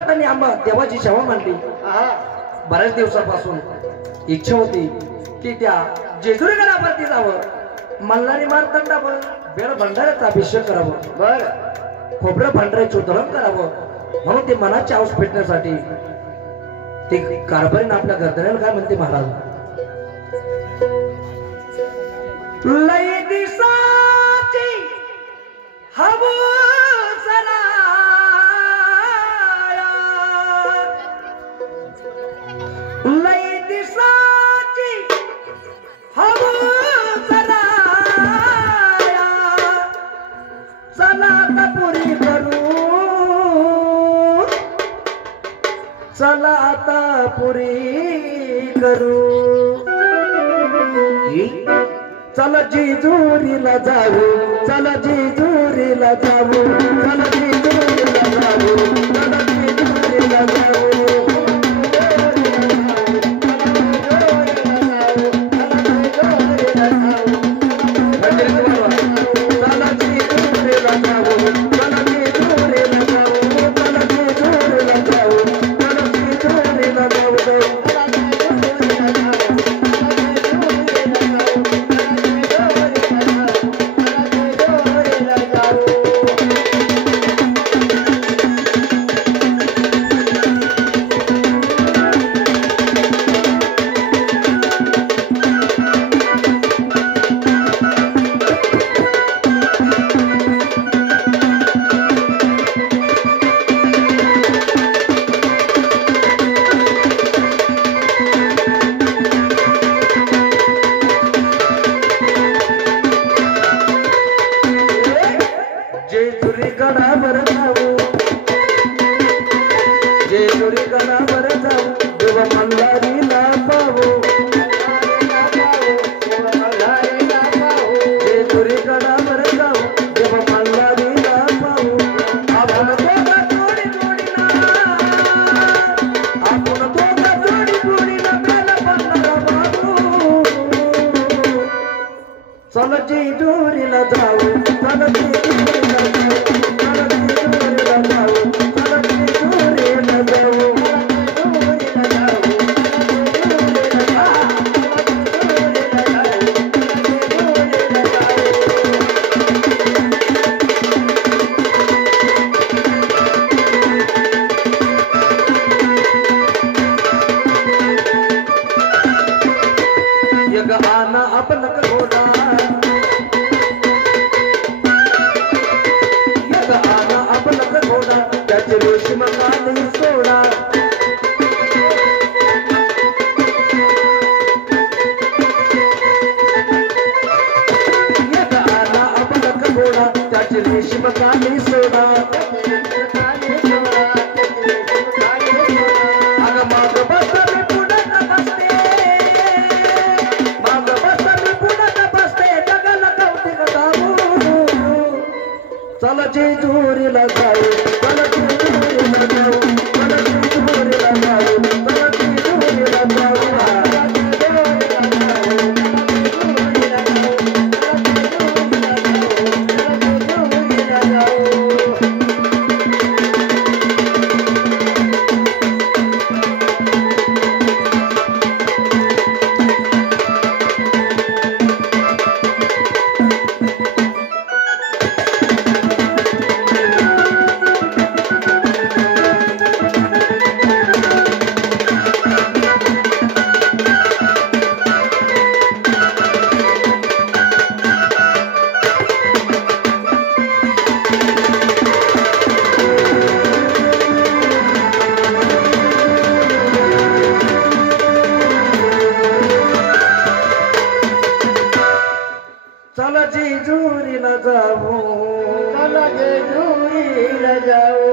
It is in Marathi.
आणि आम्हा देवाची सेवा मांडली। बऱ्याच दिवसापासून इच्छा होती की त्या जेजुरी गणावरती जावं, मल्हारी मार्तंडावर बेळ भंडाऱ्याचा अभिषेक करावं, बर खोबरं भंडाऱ्याचं उधळण करावं। म्हणून ते मनाची आऊस पेटण्यासाठी ते कारभारीने आपल्या गर्दनेला काय म्हणते महाराज, लई दिसाची हवस लई दिसाची हवस चला आता पुरी करू, चला आता पुरी करू, चला जेजुरीला जाऊ, चला जेजुरीला जाऊ, चला जेजुरीला जाऊ, चला जेजुरीला जाऊ, चला जेजुरीला जाऊ, चला जेजुरीला जाऊ, चला जेजुरीला जाऊ, चला जेजुरीला जाऊ, यग आना आपण घोडा, त्याचे रेशीम काली सोडा, एक आला आपला घोडा, त्याचे रेशीम काली सोडा, अग माग बस मी पुढं बसते, माग बस मी पुढं बसते, जगाला कौतिक दाबू, चला जेजुरीला जाऊ, चला जेजुरीला जाऊ, चला जेजुरीला जाऊ, चला जेजुरीला जाऊ, चला जेजुरीला जाऊ, चला जेजुरीला जाऊ।